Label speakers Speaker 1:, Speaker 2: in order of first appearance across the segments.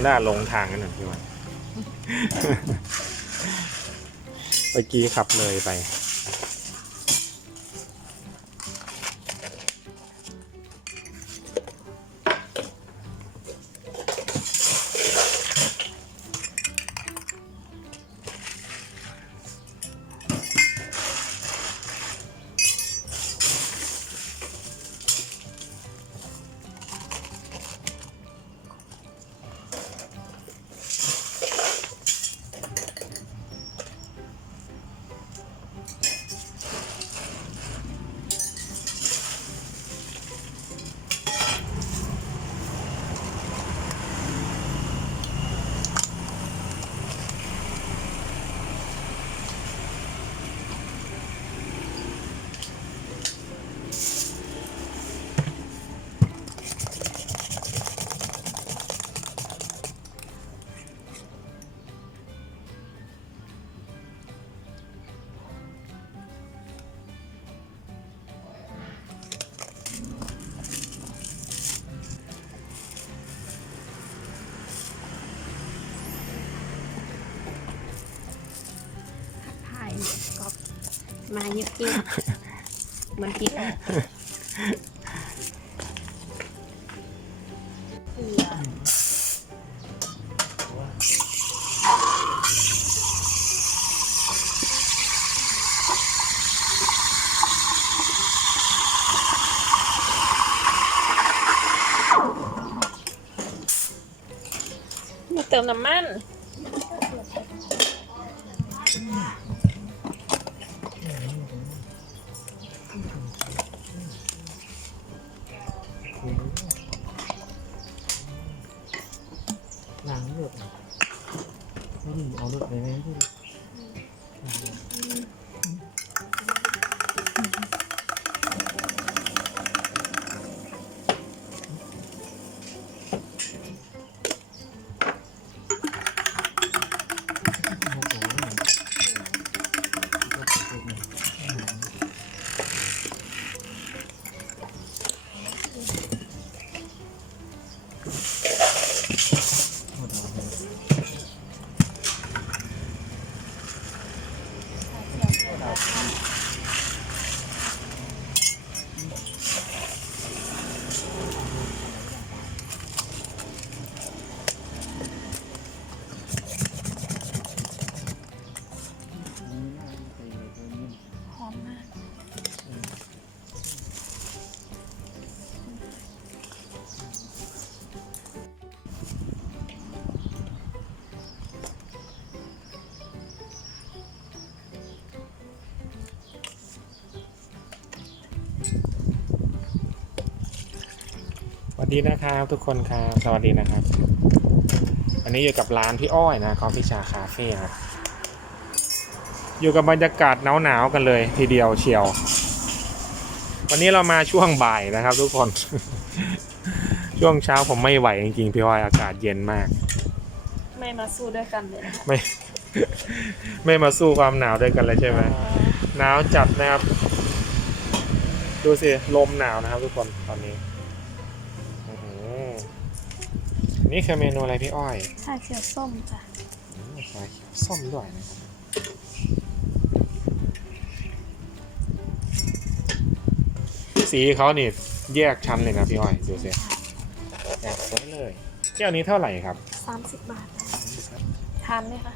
Speaker 1: นด้าหลงทางกันหน่อยพี่วันเมื่อกี้ขับเลยไป
Speaker 2: มาเยอะจริงเหมือนพี่ออก เลื
Speaker 3: อดเอาเลือดไปไหม
Speaker 1: ดีนะครับทุกคนครับสวัสดีนะครับวันนี้อยู่กับร้านพี่อ้อยนะคอฟฟี่ชาคาเฟ่ครับอยู่กับบรรยากาศหนาวๆกันเลย ทีเดียวเชียว วันนี้เรามาช่วงบ่ายนะครับ ทุกคน ช่วงเช้าผมไม่ไหวจริงๆพี่อ้อยอากาศเย็นมาก
Speaker 2: ไม่มาสู้ด้วยกันเลยนะ
Speaker 1: ไม่ ไม่มาสู้ความหนาวด้วยกันเลยใช่ไหมหนาวจัดนะครับ ดูสิลมหนาวนะครับ ทุกคนตอนนี้ นี่คือเมนูอะไรพี่อ้อย
Speaker 2: ชาเขียวส้มจ้ะ
Speaker 1: อืมชาเขียวส้มด้วยนะครับสีเขานี่แยกชั้นเลยนะพี่อ้อยดูสิแยกสวยเลยแก้วนี้เท่าไหร่ครับ
Speaker 2: สามสิบบาททานไหมคะ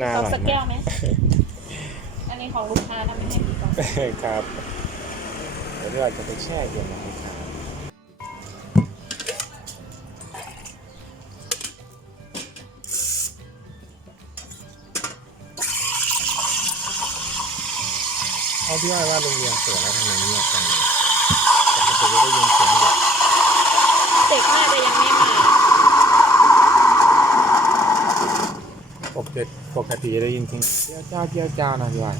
Speaker 1: น่าอ
Speaker 2: เอา
Speaker 1: ร่อย
Speaker 2: สักแก้
Speaker 1: มาวก
Speaker 2: ไหม อันนี้ของลูกค้านะไม่ให้พี่ก่อน
Speaker 1: ครับเดี๋ยวเราจะไปแช่เย็นนะครับ เอาพี่อ้อยว่าโรงเรียนเปิดแล้วทำไมเงียบจังเลยปกติจะได้ยินเสียงเด็ก
Speaker 2: เด็กน่าจะยังไม่มา
Speaker 1: ปกติปกติจะได้ยินเสียงเจ้าเจ้าเจ้าเจ้านะพี่อ้อย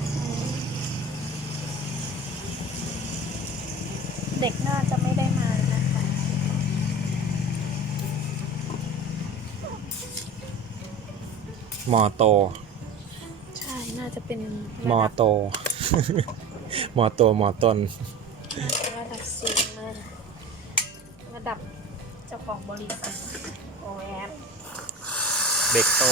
Speaker 2: เด็กน่าจะไม่ได้มานะคะ
Speaker 1: มอโต
Speaker 2: ใช่ น่าจะเป็น
Speaker 1: มอ
Speaker 2: ระดับ
Speaker 1: โต มอโตมอต้น
Speaker 2: ระดับสูงมากระดับเจ้าของบริษัทโอแอ
Speaker 1: เด็กโต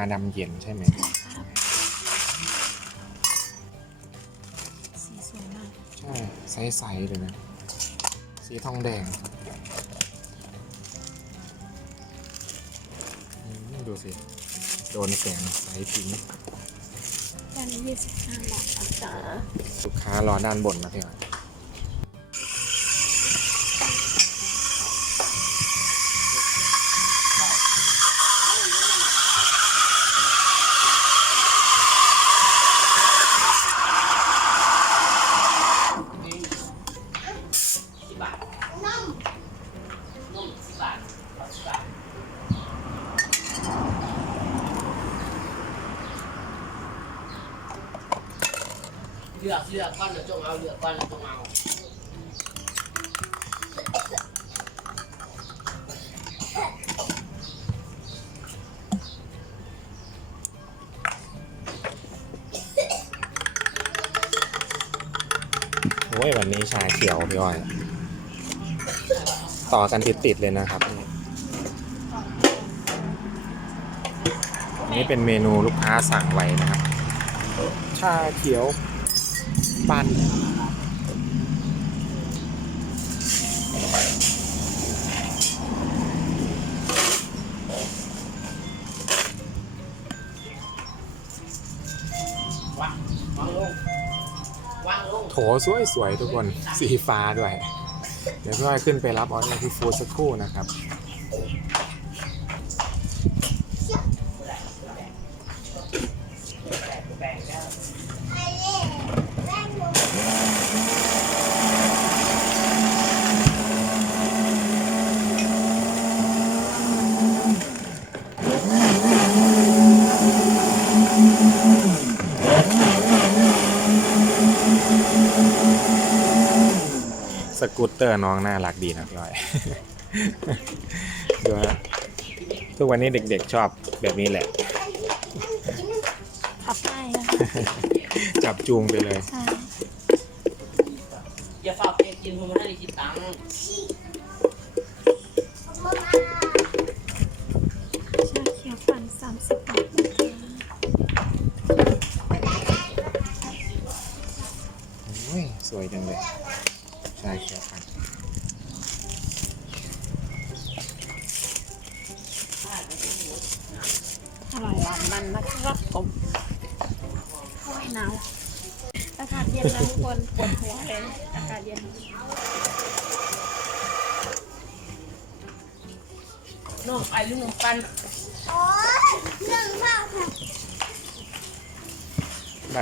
Speaker 1: า
Speaker 2: เรี
Speaker 1: ยกชาดำเย็นใช่ไหม
Speaker 2: สีสวยมาก
Speaker 1: ใช่ใสๆเลยนะ สีทองแดงอืมดูสิ โดนแสงใสพิง
Speaker 2: แค่นี้ยี่สิบห้าบาทนะจ๊ะ
Speaker 1: ลูกค้ารอด้านบนนะพี่หน่อย
Speaker 4: เลือกเลือกก้อนเดี๋ยวจงเอาเลือกก้อนแล้วจงเอา
Speaker 1: โอันนี้ชาเขียวพี่อ้อยต่อกันติดๆเลยนะครับ นี่เป็นเมนูลูกค้าสั่งไว้นะครับ ชาเขียว ปั่นา
Speaker 4: งลง
Speaker 1: โถสวยๆทุกคนสีฟ้าด้วย เดี๋ยวพี่อ้อยขึ้นไปรับออเดอร์ที่ฟู้ดสักครู่นะครับ กูตเตอร์น้องน่ารักดีนะพี่อ้อยดูฮะทุกวันนี้เด็กๆชอบแบบนี้แหละ
Speaker 2: ขับได้นะ
Speaker 1: จับจูงไปเลย
Speaker 2: ใช่
Speaker 4: อย่าฝากเก็บกินผมไม่ได้คิดตังค์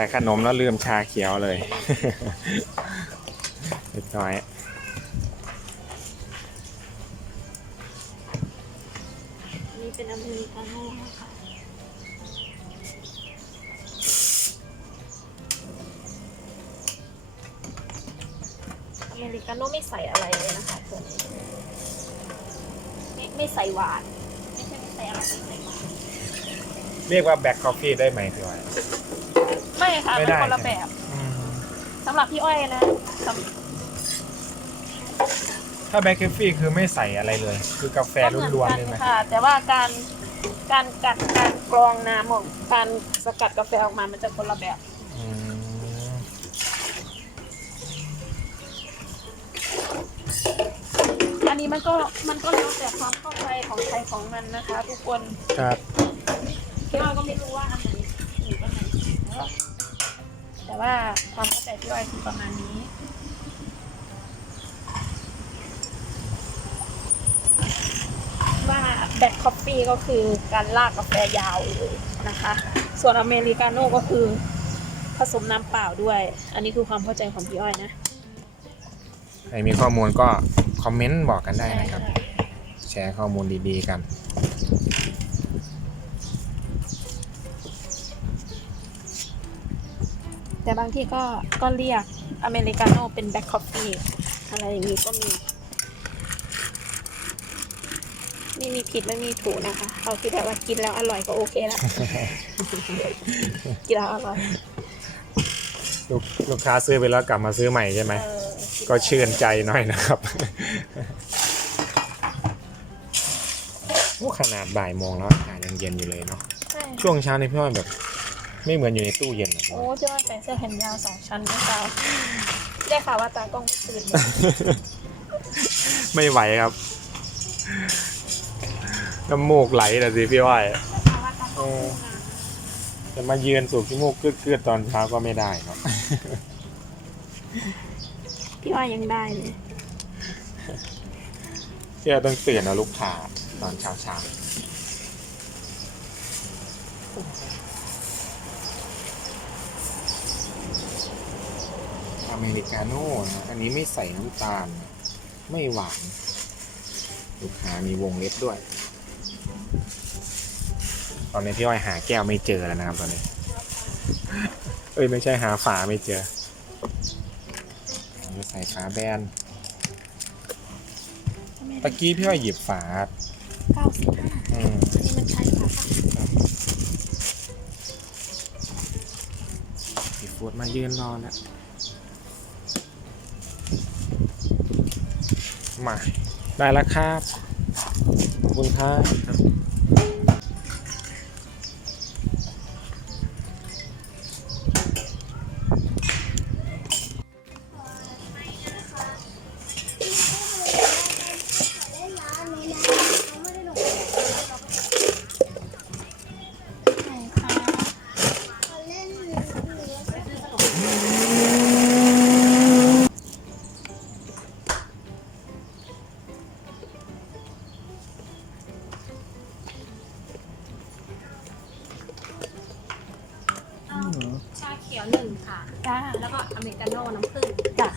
Speaker 1: ได้ขนมแล้วลืมชาเขียวเลยเรียบร้อย
Speaker 2: อันนี่เป็นอเมริกาโน่นะคะอเมริกาโน่ไม่ใส่อะไรเลยนะคะตัวนี้ไม่ไม่ใส่หวานไม่ใช่ไม่ใส่อะไรไม่ใส่หวาน
Speaker 1: เรียกว่าแบ็คคอฟฟี่ได้ไหมพี่อ้อย
Speaker 2: ไม่ค่ะ
Speaker 1: ไม่
Speaker 2: มัน
Speaker 1: ได้
Speaker 2: คนละ
Speaker 1: ใช่
Speaker 2: แบ
Speaker 1: ไหม
Speaker 2: บสำหรับพี่อ้อยนะสำ
Speaker 1: ถ้าแบ็คคอฟฟี่คือไม่ใส่อะไรเลย คือกาแฟ
Speaker 2: ก็เหมือน
Speaker 1: ล้วน
Speaker 2: กั
Speaker 1: ๆเลยไหม
Speaker 2: ค่ะ แต่ว่าการการกัดการกรองน้ำของการสกัดกาแฟออกมามันจะคนละแบบ
Speaker 1: อืม
Speaker 2: อันนี้มันก็มันก็แล้วแต่ความเข้าใจของใครของมันนะคะ ทุกคน
Speaker 1: ครับ
Speaker 2: พี่อ้อยก็ไม่รู้ว่าอันไหนถูกอันไหนผิดเนอะ แต่ว่าความเข้าใจพี่อ้อยคือประมาณนี้ว่าแบ็คคอฟฟี่ก็คือการลากกาแฟยาวเลยนะคะ ส่วนอเมริกาโน่ก็คือผสมน้ำเปล่าด้วย อันนี้คือความเข้าใจของพี่อ้อยนะ
Speaker 1: ใครมีข้อมูลก็คอมเมนต์บอกกันได้นะครับ แชร์ข้อมูลดีๆกัน
Speaker 5: แต่บางที่ก็ก็เรียกอเมริกาโน่เป็นแบล็คคอฟฟี่อะไรอย่างนี้ก็มี ไม่มีผิดไม่มีถูกนะคะ เอาที่แบบว่ากินแล้วอร่อยก็โอเคแล้ว กินแล้วอร่อย
Speaker 1: ลูกลูกค้าซื้อไปแล้วกลับมาซื้อใหม่ใช่ไหม
Speaker 5: เออ
Speaker 1: ก็ชื่นใจหน่อยนะครับ โอ้ขนาดบ่ายโมงแล้วอากาศยังเย็นอยู่เลยเนาะ
Speaker 5: ใช่
Speaker 1: ช่วงเช้านี่พี่อ้อยแบบ ไม่เหมือนอยู่ในตู้เย็นนะ
Speaker 5: โอ้ที่ว่าใส่เสื้อแขนยาวสองชั้นไม่เช้าได้ข่าวว่าตากล้องไม่ตื่นเลย
Speaker 1: ไม่ไหวครับ น้ำมูกไหลแต่สิพี่อ้อย
Speaker 5: ข่าวว่าตากล้องตื่นมา
Speaker 1: จะมายืนสูบขี้มูกเกลือๆตอนเช้าก็ไม่ได้เนาะ
Speaker 5: พี่อ้อยยังได้เลย
Speaker 1: พี่อ้อยต้องตื่นนะลูกค้าตอนเช้าเช้าอ เมริกาโน่นะอันนี้ไม่ใส่น้ำตาล ไม่หวานลูกค้ามีวงเล็บด้วย ตอนนี้พี่อ้อยหาแก้วไม่เจอแล้วนะครับตอนนี้ เอ้ยไม่ใช่หาฝาไม่เจอจะใส่ฝาแบนตะกี้พี่อ้อยหยิบฝา
Speaker 5: เก้าสิบห้า
Speaker 1: อืม
Speaker 5: อันนี้มันใช้ค่ะ
Speaker 1: ซีฟู้ดมายืนรอแล้ว มา ได้แล้วครับขอบคุณครับา
Speaker 5: เขียวหนึ่งค่ะ จ้าแล้วก็อเมริกาโน่น้ำผึ้งจ้า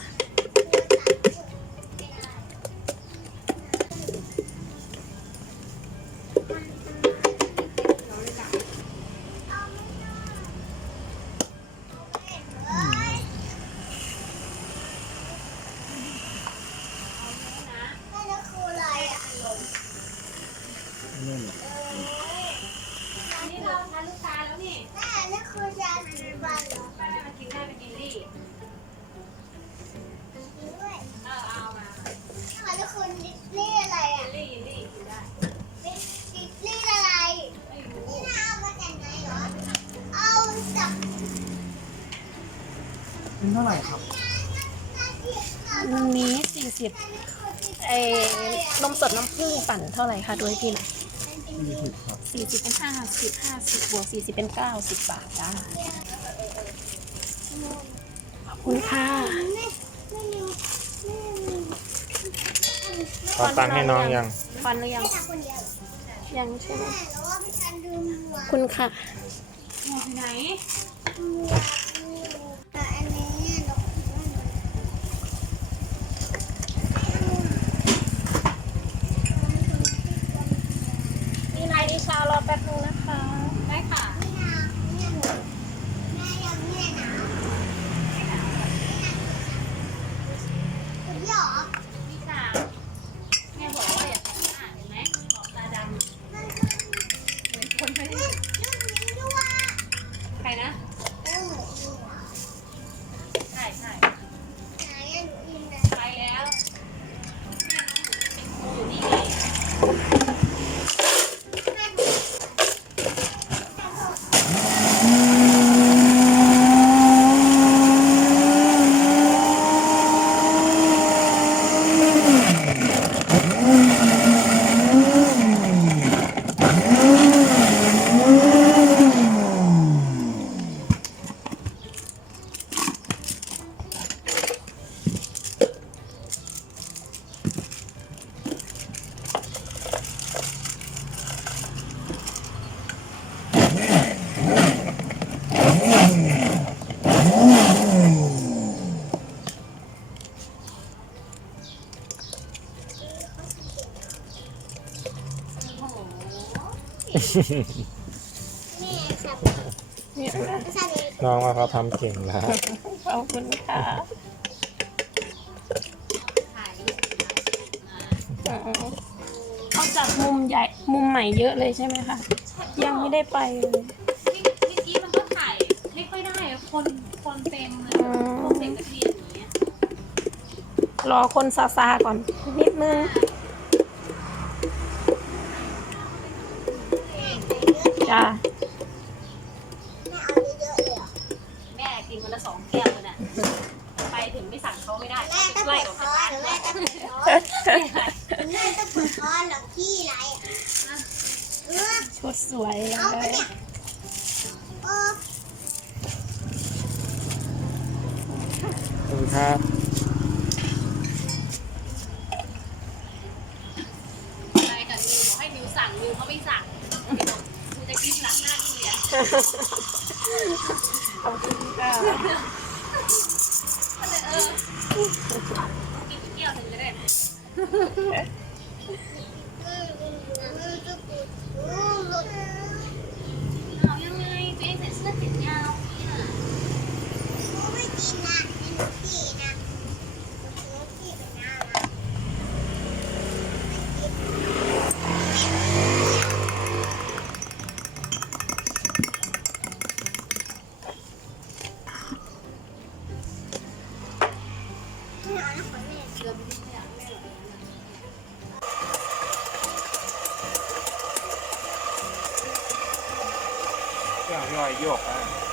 Speaker 5: เป็นเท่า
Speaker 3: ไหร่ครับ
Speaker 5: อันนี้สี่สิบเอ้นมสดน้ำผึ้งปั่นเท่าไหร่คะด้วยพี่หน่อย
Speaker 3: ยี่สิบครับ
Speaker 5: สี่สิบเป็นห้าสิบห้าสิบบวกสี่สิบเป็นเก้าสิบบาทจ้าขอบคุณค่ะ
Speaker 1: ขอตังค์ให้น้องยัง
Speaker 5: ฟันหรือยัง ยังใช่ไหมคุณค่ะอยู่ไหน นายดิชารอแป๊บนึงนะคะ ได้ค่ะ น้องว่า
Speaker 1: เขาทำเก่งแล้ว
Speaker 2: ขอบคุณค่ะเอาจากมุมใหญ่มุมใหม่เยอะเลยใช่ไหมคะ ยังไม่ได้ไปเมื่
Speaker 6: อกี้มันก็ถ่ายไม่ค่อยได้คนคนเต็มเลยพวกเด็กนักเรียนอย่างเงี้ย
Speaker 2: รอคนซาซาก่อนนิดนึง
Speaker 6: วสั่งนิ
Speaker 2: วเขา
Speaker 6: ไม่สั่งนิวจะกินหลังหน้าที่เรียน
Speaker 2: ขอบคุณค่ะ
Speaker 6: ก็เลยเออกินอีกแก้วหนึ่งก็ได้
Speaker 5: อืมอืมอืมอืมอืมหลุด
Speaker 6: เอายังไงเจ๊ใส่เสื้อแขนยาว นะ
Speaker 5: ขอแ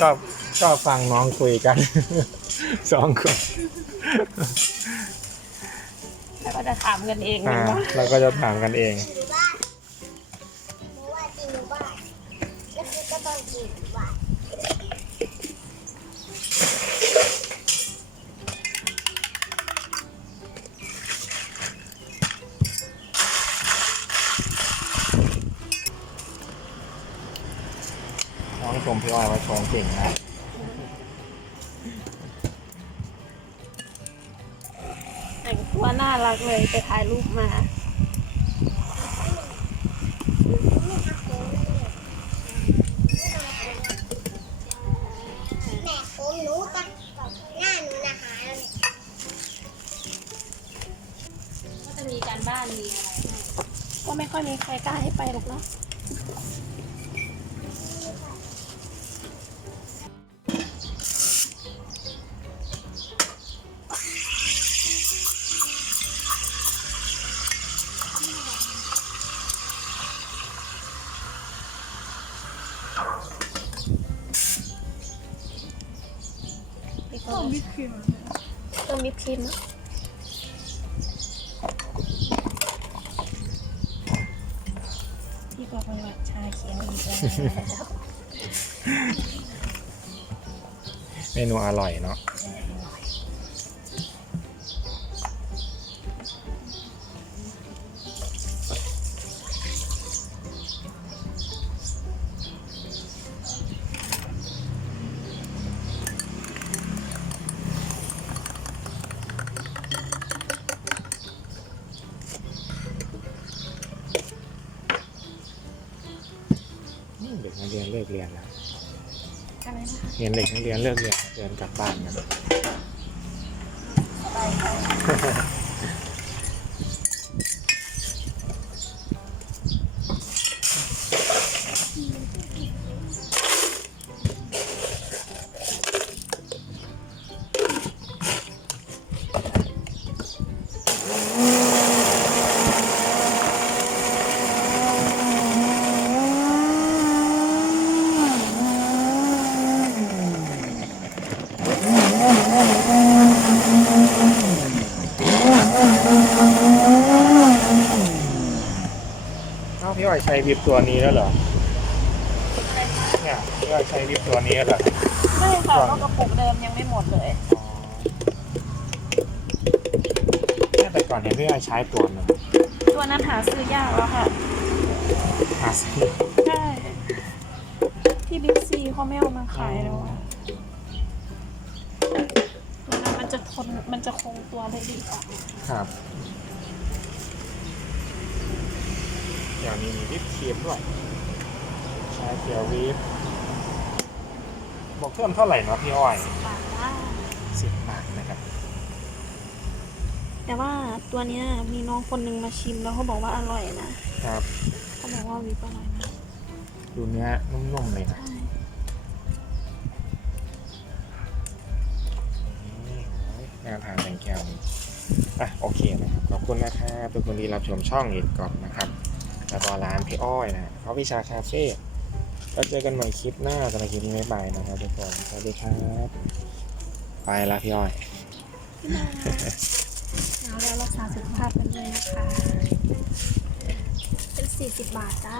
Speaker 5: ช
Speaker 1: อบชอบฟังน้องคุยกัน สองคน
Speaker 2: แล้วก็จะถามกันเอง
Speaker 1: อ่า
Speaker 2: ว่า
Speaker 1: เราก็จะถามกันเอง
Speaker 5: หรือบ้า
Speaker 1: พี่อ้อยว่าชงเก่งนะ
Speaker 2: แต่งตัวน่ารักเลยไปถ่ายรูปมา
Speaker 5: แม่ผมหนูกับหน้าหนูนะหายแล้วเนี่ย
Speaker 6: ก็จะมีการบ้านมีอะไรให้
Speaker 2: ก็ไม่ค่อยมีใครกล้าให้ไปหรอกเนาะ ต้องวิปครีมนะพี่ก็ไปวัดชาเขียวอีกแล้ว
Speaker 1: เมนูอร่อยเนาะ เรียนเหล็กนักเรียนเลิกเรียนเดินกลับบ้านกัน ช้วิบตัวนี้แล้วเหรอเนี่ยพี่อ้อยใช้วิบตัวนี้แล้วเหรอ
Speaker 2: ไม่ค่ะเพราะกระปุกเดิมยังไม่หมดเลย
Speaker 1: เนี่ยแต่ก่อนเห็นพี่อ้อยใช้ตัวหนึ่ง
Speaker 2: ตัวนั้นหาซื้อยากแล้วค่ะ
Speaker 1: หาซื้อ
Speaker 2: ใช่ ที่บิ๊กซีเขาไม่เอามาขายแล้วอะตัวนั้นมันจะทนมันจะคงตัวได้ดีกว่า
Speaker 1: ครับ อย่างนี้มีวิปครีมด้วยใช้เกียววิปบอกเพิ่มเท่าไหร่เนาะพี่อ้อย
Speaker 2: บาทว่า
Speaker 1: สิบบาทนะครับ
Speaker 2: แต่ว่าตัวเนี้ยมีน้องคนนึงมาชิมแล้วเขาบอกว่าอร่อยนะ
Speaker 1: ครับ
Speaker 2: เขาบอกว่าวิปอร่อยมาก
Speaker 1: ดูเนื้อนุ่มๆเลยนะ
Speaker 2: ใช่
Speaker 1: นี่โอ้ยน่าทานแตงแก้วนี่อะโอเคนะครับ ขอบคุณนะครับทุกคนที่รับชมช่องอีกก่อนนะครับ แล้วก็ร้านพี่อ้อยนะเขาวิชาคาเฟ่แล้วเจอกันใหม่คลิปหน้าสำหรับคลิปนี้บ๊ายบายนะครับทุกคนสวัสดีครับ ไปละพี่อ้อย
Speaker 2: เอาแล้วรักษาสุขภาพกันเลยนะคะ เป็น 40 บาทจ้า